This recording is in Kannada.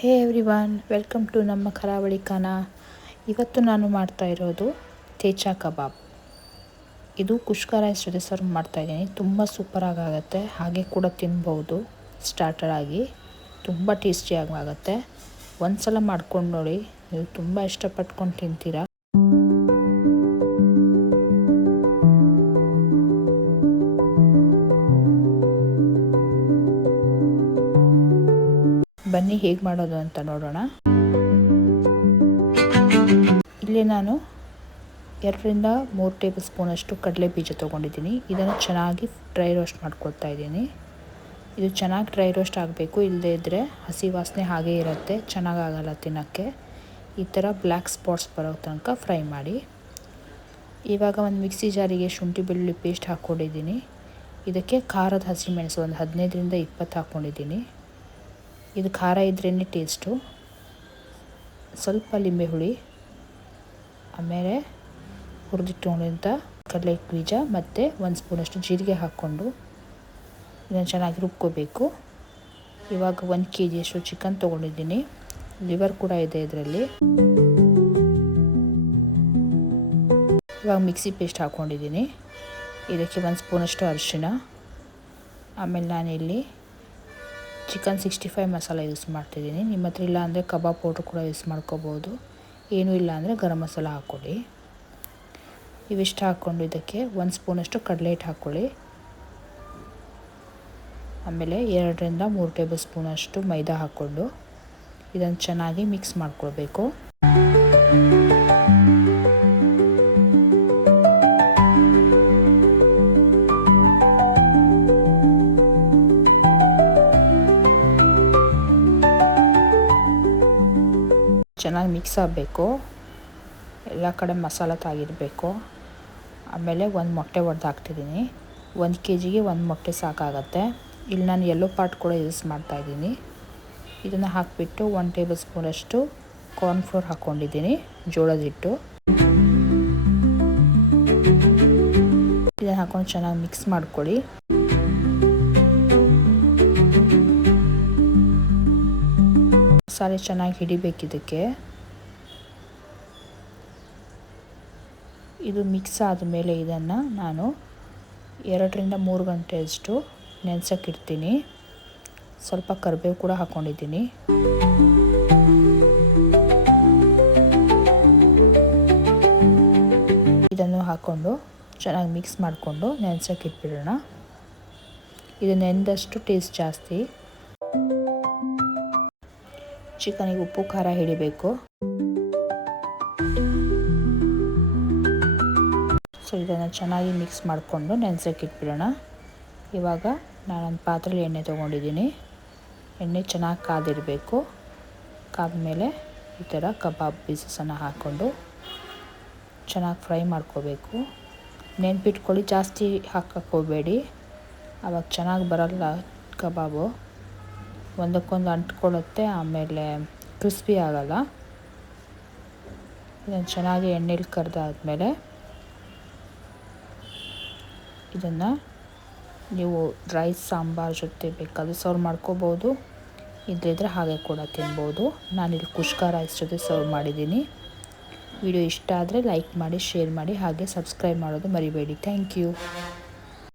Hey every welcome to ನಮ್ಮ ಕರಾವಳಿ ಖಾನ ಇವತ್ತು ನಾನು ಮಾಡ್ತಾ ಇರೋದು ತೇಚಾ ಕಬಾಬ್. ಇದು ಕುಷ್ಕ ಜೊತೆ ಸರ್ವ್ ಮಾಡ್ತಾಯಿದ್ದೀನಿ ತುಂಬ ಸೂಪರಾಗಿ ಆಗುತ್ತೆ ಹಾಗೆ ಕೂಡ ತಿನ್ಬೋದು. ಸ್ಟಾರ್ಟರ್ ಆಗಿ ತುಂಬ ಟೇಸ್ಟಿಯಾಗಿ ಆಗುತ್ತೆ ಒಂದು ಸಲ ಮಾಡ್ಕೊಂಡು ನೋಡಿ. ನೀವು ತುಂಬ ಇಷ್ಟಪಟ್ಕೊಂಡು ತಿಂತೀರಾ? ಬನ್ನಿ, ಹೇಗೆ ಮಾಡೋದು ಅಂತ ನೋಡೋಣ. ಇಲ್ಲಿ ನಾನು ಎರಡರಿಂದ ಮೂರು ಟೇಬಲ್ ಸ್ಪೂನಷ್ಟು ಕಡಲೆ ಬೀಜ ತೊಗೊಂಡಿದ್ದೀನಿ. ಇದನ್ನು ಚೆನ್ನಾಗಿ ಡ್ರೈ ರೋಸ್ಟ್ ಮಾಡ್ಕೊಳ್ತಾ ಇದ್ದೀನಿ. ಇದು ಚೆನ್ನಾಗಿ ಡ್ರೈ ರೋಸ್ಟ್ ಆಗಬೇಕು ಇಲ್ಲದೇ ಇದ್ದರೆ ಹಸಿ ವಾಸನೆ ಹಾಗೇ ಇರುತ್ತೆ, ಚೆನ್ನಾಗಾಗಲ್ಲ ತಿನ್ನೋಕ್ಕೆ. ಈ ಥರ ಬ್ಲ್ಯಾಕ್ ಸ್ಪಾಟ್ಸ್ ಬರೋ ತನಕ ಫ್ರೈ ಮಾಡಿ. ಇವಾಗ ಒಂದು ಮಿಕ್ಸಿ ಜಾರಿಗೆ ಶುಂಠಿ ಬೆಳ್ಳುಳ್ಳಿ ಪೇಸ್ಟ್ ಹಾಕ್ಕೊಂಡಿದ್ದೀನಿ. ಇದಕ್ಕೆ ಖಾರದ ಹಸಿಮೆಣಸು ಒಂದು ಹದಿನೈದರಿಂದ ಇಪ್ಪತ್ತು ಹಾಕ್ಕೊಂಡಿದ್ದೀನಿ. ಇದು ಖಾರ ಇದ್ರೇ ಟೇಸ್ಟು ಸ್ವಲ್ಪ ಲಿಂಬೆ ಹುಳಿ, ಆಮೇಲೆ ಹುರಿದಿಟ್ಟುಕೊಂಡಂಥ ಕಡಲೆ ಬೀಜ ಮತ್ತು ಒಂದು ಸ್ಪೂನಷ್ಟು ಜೀರಿಗೆ ಹಾಕ್ಕೊಂಡು ಇದನ್ನು ಚೆನ್ನಾಗಿ ರುಬ್ಕೋಬೇಕು. ಇವಾಗ ಒಂದು ಕೆ ಜಿಯಷ್ಟು ಚಿಕನ್ ತೊಗೊಂಡಿದ್ದೀನಿ. ಲಿವರ್ ಕೂಡ ಇದೆ ಇದರಲ್ಲಿ. ಇವಾಗ ಮಿಕ್ಸಿ ಪೇಸ್ಟ್ ಹಾಕ್ಕೊಂಡಿದ್ದೀನಿ ಇದಕ್ಕೆ ಒಂದು ಸ್ಪೂನಷ್ಟು ಅರಿಶಿಣ. ಆಮೇಲೆ ನಾನಿಲ್ಲಿ chicken sixty five masala use ಮಾಡ್ತಿದ್ದೀನಿ. ನಿಮ್ಮ ಹತ್ರ ಇಲ್ಲ ಅಂದರೆ ಕಬಾಬ್ ಪೌಡ್ರ್ ಕೂಡ ಯೂಸ್ ಮಾಡ್ಕೋಬೋದು. ಏನೂ ಇಲ್ಲ ಅಂದರೆ ಗರಂ ಮಸಾಲ ಹಾಕ್ಕೊಳ್ಳಿ. ಇವಿಷ್ಟು ಹಾಕ್ಕೊಂಡು ಇದಕ್ಕೆ ಒಂದು ಸ್ಪೂನಷ್ಟು ಕಡಲೆ ಹಿಟ್ಟು ಹಾಕ್ಕೊಳ್ಳಿ. ಆಮೇಲೆ ಎರಡರಿಂದ ಮೂರು ಟೇಬಲ್ ಸ್ಪೂನಷ್ಟು ಮೈದಾ ಹಾಕ್ಕೊಂಡು ಇದನ್ನು ಚೆನ್ನಾಗಿ ಮಿಕ್ಸ್ ಮಾಡ್ಕೊಳ್ಬೇಕು. ಚೆನ್ನಾಗಿ ಮಿಕ್ಸ್ ಆಗಬೇಕು. ಎಲ್ಲ ಕಡೆ ಮಸಾಲ ತಾಗಿರಬೇಕು. ಆಮೇಲೆ ಒಂದು ಮೊಟ್ಟೆ ಒಡೆದು ಹಾಕ್ತಿದ್ದೀನಿ ಒಂದು ಕೆ ಜಿಗೆ ಒಂದು ಮೊಟ್ಟೆ ಸಾಕಾಗತ್ತೆ. ಇಲ್ಲಿ ನಾನು ಎಲ್ಲೋ ಪಾರ್ಟ್ ಕೂಡ ಯೂಸ್ ಮಾಡ್ತಾಯಿದ್ದೀನಿ ಇದನ್ನು ಹಾಕಿಬಿಟ್ಟು ಒನ್ ಟೇಬಲ್ ಸ್ಪೂನಷ್ಟು ಕಾರ್ನ್ಫ್ಲೋರ್ ಹಾಕ್ಕೊಂಡಿದ್ದೀನಿ ಜೋಳದ ಹಿಟ್ಟು. ಇದನ್ನು ಹಾಕೊಂಡು ಚೆನ್ನಾಗಿ ಮಿಕ್ಸ್ ಮಾಡ್ಕೊಳ್ಳಿ. ಮಸಾಲೆ ಚೆನ್ನಾಗಿ ಹಿಡಿಬೇಕು ಇದಕ್ಕೆ ಇದು ಮಿಕ್ಸ್ ಆದಮೇಲೆ ಇದನ್ನು ನಾನು ಎರಡರಿಂದ ಮೂರು ಗಂಟೆಯಷ್ಟು ನೆನೆಸೋಕ್ಕಿಡ್ತೀನಿ ಸ್ವಲ್ಪ ಕರಿಬೇವು ಕೂಡ ಹಾಕ್ಕೊಂಡಿದ್ದೀನಿ ಇದನ್ನು ಹಾಕ್ಕೊಂಡು ಚೆನ್ನಾಗಿ ಮಿಕ್ಸ್ ಮಾಡಿಕೊಂಡು ನೆನೆಸೋಕ್ಕಿಟ್ಬಿಡೋಣ ಇದು ನೆನೆದಷ್ಟು ಟೇಸ್ಟ್ ಜಾಸ್ತಿ ಚಿಕನಿಗೆ ಉಪ್ಪು, ಖಾರ ಹಿಡಿಬೇಕು. ಸೊ ಇದನ್ನು ಚೆನ್ನಾಗಿ ಮಿಕ್ಸ್ ಮಾಡಿಕೊಂಡು ನೆನೆಸೋಕೆ ಇಟ್ಬಿಡೋಣ. ಇವಾಗ ನಾನೊಂದು ಪಾತ್ರೆಯಲ್ಲಿ ಎಣ್ಣೆ ತೊಗೊಂಡಿದ್ದೀನಿ. ಎಣ್ಣೆ ಚೆನ್ನಾಗಿ ಕಾದಿರಬೇಕು. ಕಾದ್ಮೇಲೆ ಈ ಥರ ಕಬಾಬ್ ಪೀಸಸನ್ನು ಹಾಕ್ಕೊಂಡು ಚೆನ್ನಾಗಿ ಫ್ರೈ ಮಾಡ್ಕೋಬೇಕು. ನೆನ್ಪಿಟ್ಕೊಳ್ಳಿ ಜಾಸ್ತಿ ಹಾಕಕ್ಕೆ ಅವಾಗ ಚೆನ್ನಾಗಿ ಬರಲ್ಲ ಕಬಾಬು. ಒಂದಕ್ಕೊಂದು ಅಂಟ್ಕೊಳ್ಳುತ್ತೆ, ಆಮೇಲೆ ಕ್ರಿಸ್ಪಿ ಆಗಲ್ಲ. ಇದನ್ನು ಚೆನ್ನಾಗಿ ಎಣ್ಣೆಲಿ ಕರೆದಾದ್ಮೇಲೆ ಇದನ್ನು ನೀವು ರೈಸ್ ಸಾಂಬಾರ್ ಜೊತೆ ಬೇಕಾದರೂ ಸರ್ವ್ ಮಾಡ್ಕೋಬೋದು. ಇದ್ದಿದ್ರೆ ಹಾಗೆ ಕೂಡ ತಿನ್ಬೋದು. ನಾನಿಲ್ಲಿ ಕುಷ್ಕ ರೈಸ್ ಜೊತೆ ಸರ್ವ್ ಮಾಡಿದ್ದೀನಿ. ವಿಡಿಯೋ ಇಷ್ಟ ಆದರೆ ಲೈಕ್ ಮಾಡಿ, ಶೇರ್ ಮಾಡಿ, ಹಾಗೆ ಸಬ್ಸ್ಕ್ರೈಬ್ ಮಾಡೋದು ಮರಿಬೇಡಿ. Thank you.